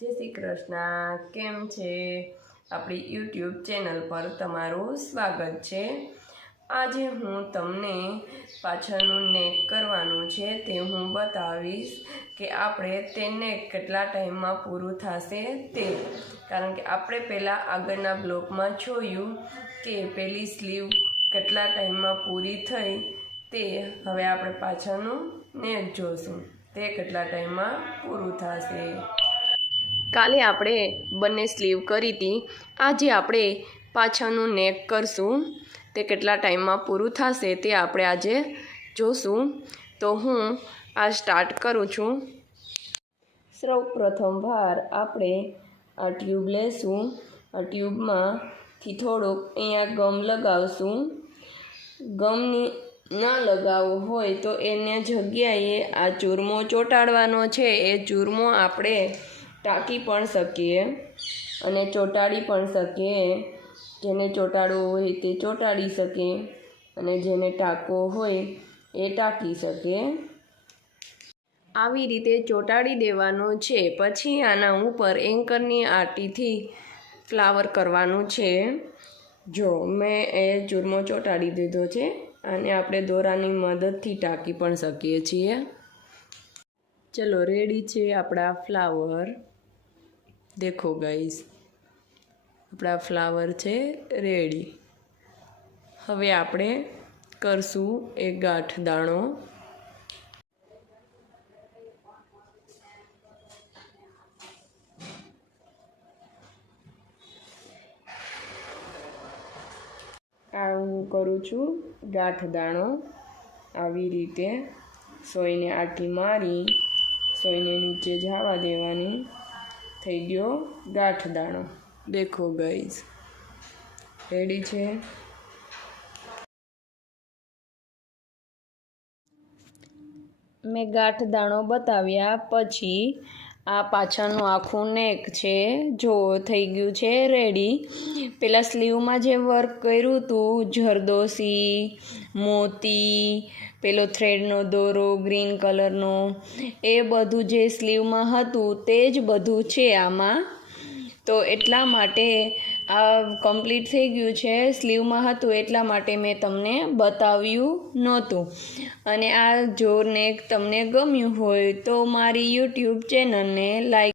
જય શ્રી કૃષ્ણ. કેમ છે? આપણી યુટ્યુબ ચેનલ પર તમારું સ્વાગત છે. આજે હું તમને પાછળનું નેક કરવાનું છે તે હું બતાવીશ કે આપણે તે નેક કેટલા ટાઈમમાં પૂરું થશે તે. કારણ કે આપણે પહેલાં આગળના બ્લોગમાં જોયું કે પેલી સ્લીવ કેટલા ટાઈમમાં પૂરી થઈ તે. હવે આપણે પાછળનું નેક જોઈશું તે કેટલા ટાઈમમાં પૂરું થશે. કાલે આપણે બંને સ્લીવ કરી હતી. આજે આપણે પાછળનું નેક કરશું તે કેટલા ટાઈમમાં પૂરું થશે તે આપણે આજે જોશું. તો હું આ સ્ટાર્ટ કરું છું. સૌ પ્રથમ વાર આપણે આ ટ્યુબ લેશું. આ ટ્યુબમાંથી થોડુંક અહીંયા ગમ લગાવશું. ગમની ના લગાવવો હોય તો એને જગ્યાએ આ ચૂરમો ચોંટાડવાનો છે. એ ચૂરમો આપણે ટાંકી પણ શકીએ અને ચોંટાડી પણ શકીએ. જેને ચોંટાડવો હોય તે ચોંટાડી શકે અને જેને ટાંકવો હોય એ ટાંકી શકે. આવી રીતે ચોંટાડી દેવાનો છે. પછી આના ઉપર એન્કરની આટીથી ફ્લાવર કરવાનું છે. જો મેં એ ચૂરમો ચોંટાડી દીધો છે અને આપણે દોરાની મદદથી ટાંકી પણ શકીએ છીએ. ચલો રેડી છે આપણા ફ્લાવર. દેખો ગાઈસ, આપણા ફ્લાવર છે રેડી. હવે આપણે કરશું એક ગાંઠ દાણો. આ હું કરું છું ગાંઠ દાણો. આવી રીતે સોયને આટી મારી સોયને નીચે જવા દેવાની. થઈ ગયો ગાંઠ દાણો. દેખો ગાઈસ, રેડી છે. મેં ગાંઠ દાણો બતાવ્યા પછી આ પાછળનું આખું નેક છે. જો થઈ ગયું છે રેડી. પેલા સ્લીવમાં જે વર્ક કર્યું હતું જરદોશી, મોતી, પેલો થ્રેડનો દોરો ગ્રીન કલરનો, એ બધું જે સ્લીવમાં હતું તે જ બધું છે આમાં. તો એટલા માટે આ કમ્પ્લીટ થઈ ગયું છે. સ્લીવમાં હતું એટલા માટે મેં તમને બતાવ્યું નહોતું. અને આ જો નેક તમને ગમ્યું હોય તો મારી યુટ્યુબ ચેનલને લાઈક